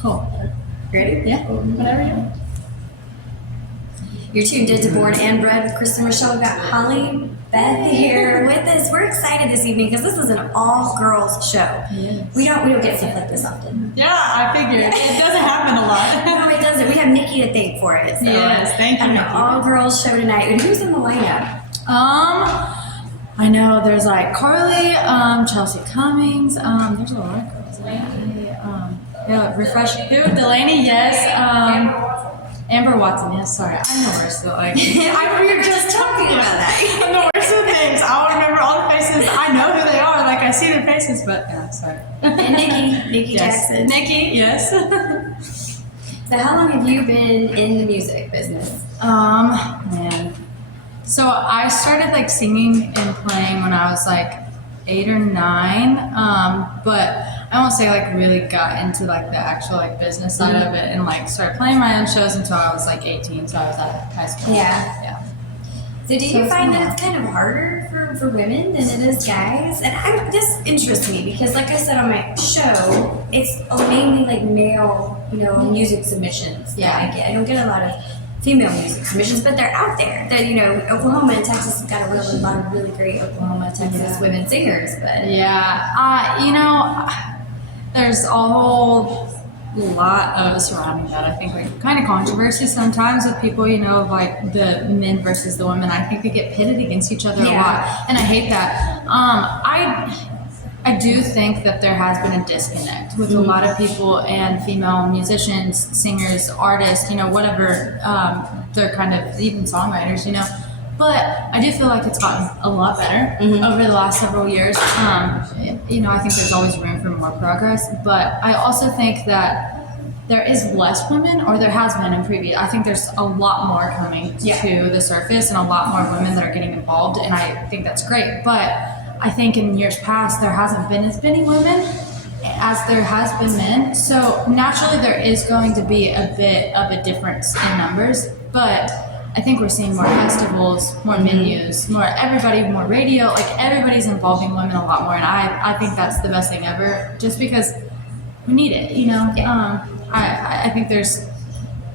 Cool. Ready? Yeah. Whatever you. You're tuned into Born and Bred with Kristen Michelle. We've got Holly, Beth here with us. We're excited this evening because this is an all-girls show. Yes. We don't get stuff like this often. Yeah, I figured. It doesn't happen a lot. No, it doesn't. We have Nikki to thank for it. So, yes, thank you, an Nikki. all-girls show tonight. And who's in the lineup? I know there's like Carly, Chelsea Cummings. There's a lot of girls. Yeah, refresh. Who? Delaney, yes. Amber Watson, yes. Sorry, I'm the worst. So like, We were just talking about that. I'm the worst with things. I'll remember all the faces. I know who they are. Like I see their faces, but yeah, sorry. And Nikki Yes. Jackson. Nikki, yes. So how long have you been in the music business? Man. So I started like singing and playing when I was like 8 or 9. But I won't say like really got into like the actual like business side of it and like started playing my own shows until I was like 18. So I was at high school. Yeah. So do you find that it's kind of harder for women than it is guys? And this interests me because like I said on my show, it's mainly like male, music submissions that I get. I don't get a lot of female music submissions, but they're out there. That Oklahoma and Texas have got a lot of really great Oklahoma, Texas women singers. But there's a whole lot of surrounding that. I think like kind of controversy sometimes with people, of like the men versus the women. I think they get pitted against each other a lot, and I hate that. I do think that there has been a disconnect with a lot of people and female musicians, singers, artists, whatever, they're kind of even songwriters, But I do feel like it's gotten a lot better over the last several years. I think there's always room for more progress, but I also think that there is less women, or there has been in previous. I think there's a lot more coming to the surface and a lot more women that are getting involved, and I think that's great. But I think in years past, there hasn't been as many women as there has been men. So naturally, there is going to be a bit of a difference in numbers, but I think we're seeing more festivals, more venues, more radio, like everybody's involving women a lot more. And I think that's the best thing ever, just because we need it, I think there's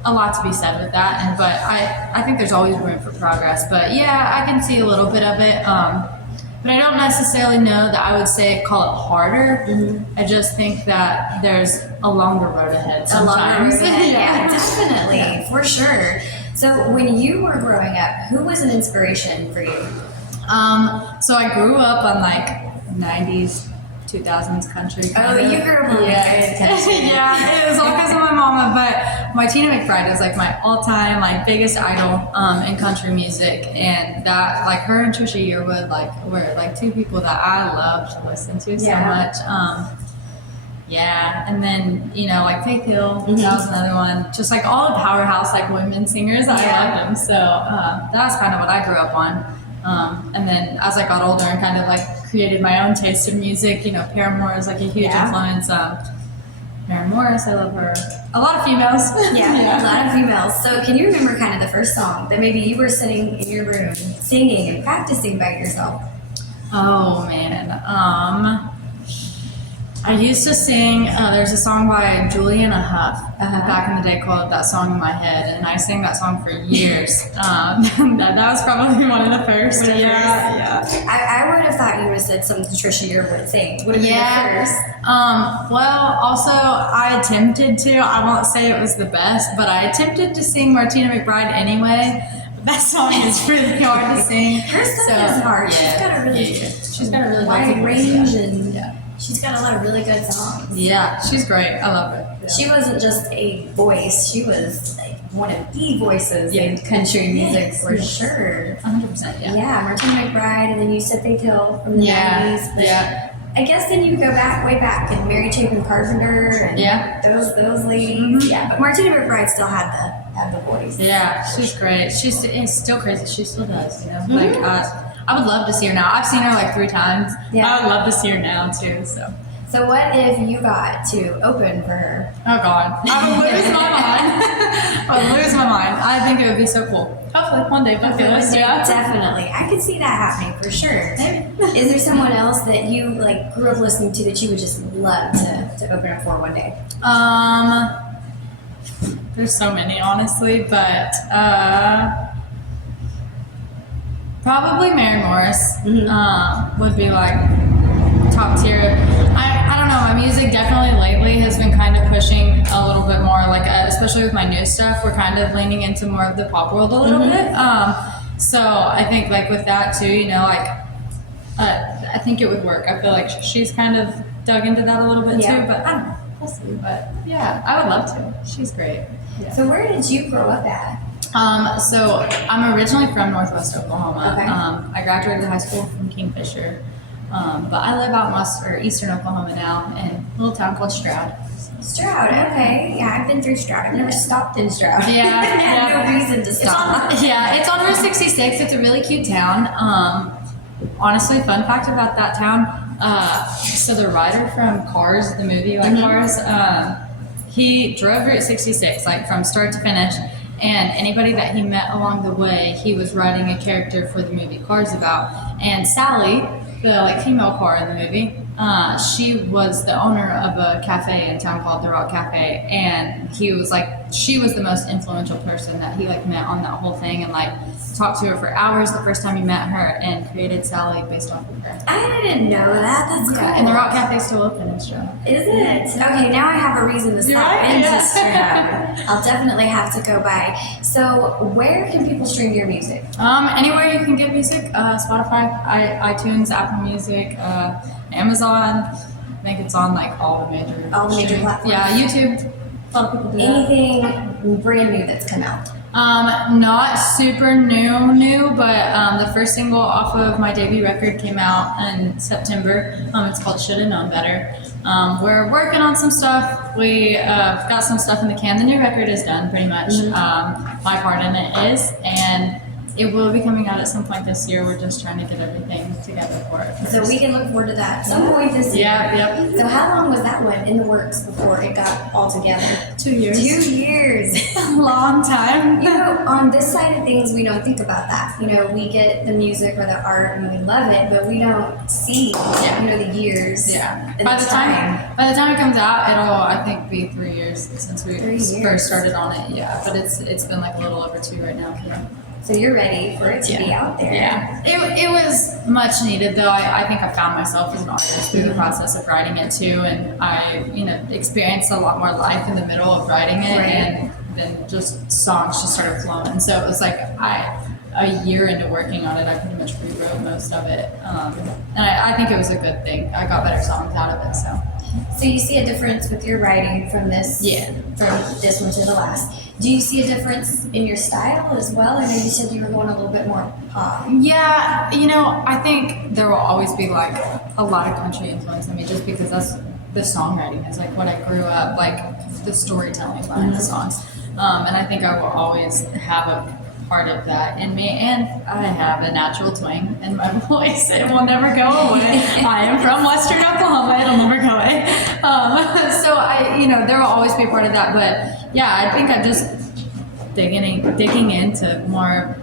a lot to be said with that. But I think there's always room for progress. But yeah, I can see a little bit of it. But I don't necessarily know that I would say call it harder. I just think that there's a longer road ahead sometimes. Yeah, definitely, for sure. So when you were growing up, who was an inspiration for you? So I grew up on like 90s, 2000s country. You grew up on country. Yeah, it was all because of my mama, but my Tina McBride is like my all-time like biggest idol in country music, and that like her and Trisha Yearwood were like two people that I loved to listen to so much. And then like Faith Hill, that was another one. Just like all the powerhouse like women singers, I loved them. So that's kind of what I grew up on. And then as I got older and kind of like created my own taste of music, Paramore is like a huge influence. Maren Morris, I love her. A lot of females. A lot of females. So can you remember kind of the first song that maybe you were sitting in your room singing and practicing by yourself? Oh man. I used to sing, there's a song by Juliana Huff back in the day called That Song in My Head, and I sang that song for years. That was probably one of the first. I would have thought you would have said something Trisha Yearwood sang. Would have been the first. Well, also I attempted to, I won't say it was the best, but I attempted to sing Martina McBride anyway. But that song is really hard to sing. Her stuff is hard. She's got a really wide range and she's got a lot of really good songs. Yeah, she's great. I love her. Yeah. She wasn't just a voice. She was like one of the voices in country music for sure. 100%. Yeah, Martina McBride, and then you said Faith Hill from the 90s. But I guess then you go way back, and Mary Chapin Carpenter and those ladies. Yeah, but Martina McBride still had the voice. Yeah, she's great. It's still crazy. She still does. I would love to see her now. I've seen her like 3 times. Yeah. I would love to see her now too. So So what if you got to open for her? Oh God, I would lose my mind. I would lose my mind. I think it would be so cool. Hopefully one day, bucket list, yeah. Definitely. I could see that happening for sure. Is there someone else that you like grew up listening to that you would just love to open up for one day? There's so many, honestly, but probably Mary Morris would be like top tier. I don't know. My music definitely lately has been kind of pushing a little bit more, like especially with my new stuff, we're kind of leaning into more of the pop world a little bit. So I think like with that too, you know, like I think it would work. I feel like she's kind of dug into that a little bit too, but I don't know. We'll see. But yeah, I would love to. She's great. Yeah. So where did you grow up at? So I'm originally from Northwest Oklahoma. Okay. I graduated high school from Kingfisher, but I live out in eastern Oklahoma now in a little town called Stroud. Stroud, okay. Yeah, I've been through Stroud. I've never stopped in Stroud. Yeah, I had no reason to stop. It's on Route 66. It's a really cute town. Honestly, fun fact about that town. So the writer from Cars, the movie Cars, he drove Route 66 like from start to finish. And anybody that he met along the way, he was writing a character for the movie Cars about. And Sally, the female car in the movie, she was the owner of a cafe in town called the Rock Cafe, and he was she was the most influential person that he met on that whole thing, and talked to her for hours the first time he met her, and created Sally based off of her. I didn't know that. That's cool. And the Rock Cafe is still open in Stroud. Is it? Okay, now I have a reason to stop into Stroud. I'll definitely have to go by. So where can people stream your music? Anywhere you can get music. Spotify, iTunes, Apple Music, Amazon. I think it's on all the major platforms. Yeah, YouTube. A lot of people do that. Anything brand new that's come out? Not super new, but the first single off of my debut record came out in September. It's called Shoulda Known Better. We're working on some stuff. We got some stuff in the can. The new record is done pretty much. My part in it is, and it will be coming out at some point this year. We're just trying to get everything together for it. So we can look forward to that at some point this year. Yeah. So how long was that one in the works before it got all together? 2 years. 2 years. A long time. On this side of things, we don't think about that. We get the music or the art and we love it, but we don't see, the years. Yeah. And By the time it comes out, it'll I think be 3 years since we first started on it. Yeah, but it's been a little over 2 right now. Yeah. So you're ready for it to be out there. Yeah. It was much needed, though. I think I found myself as an artist through the process of writing it too, and I experienced a lot more life in the middle of writing it, and then just songs just started flowing. So it was a year into working on it, I pretty much rewrote most of it, and I think it was a good thing. I got better songs out of it. So you see a difference with your writing from this? Yeah. From this one to the last. Do you see a difference in your style as well? I know you said you were going a little bit more pop. Yeah, I think there will always be a lot of country influence in me, just because that's the songwriting is what I grew up the storytelling behind the songs, and I think I will always have a part of that in me, and I have a natural twang in my voice. It will never go away. I am from Western Oklahoma. It'll never go away. So there will always be a part of that. But yeah, I think I'm just digging into more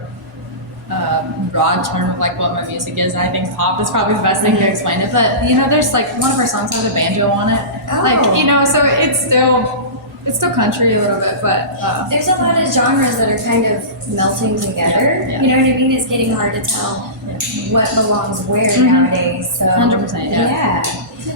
broad term of what my music is. And I think pop is probably the best thing to explain it. But there's one of our songs has a banjo on it. So it's still country a little bit, but there's a lot of genres that are kind of melting together. Yeah. You know what I mean? It's getting hard to tell what belongs where nowadays. So 100%. Yeah.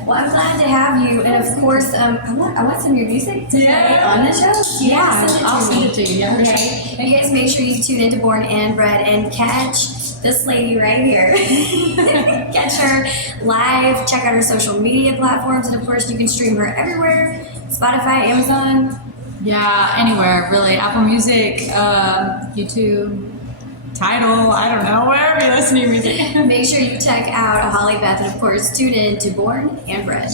Well, I'm glad to have you, and of course, I want some of your music to play on the show. I'll send it to you. Yeah. Okay. And you guys make sure you tune into Born and Bred and catch this lady right here. Catch her live. Check out her social media platforms, and of course, you can stream her everywhere. Spotify, Amazon. Yeah, anywhere really. Apple Music, YouTube, Tidal, I don't know, wherever you listen to your music. Make sure you check out Holly Beth, and of course, tune in to Born and Bred.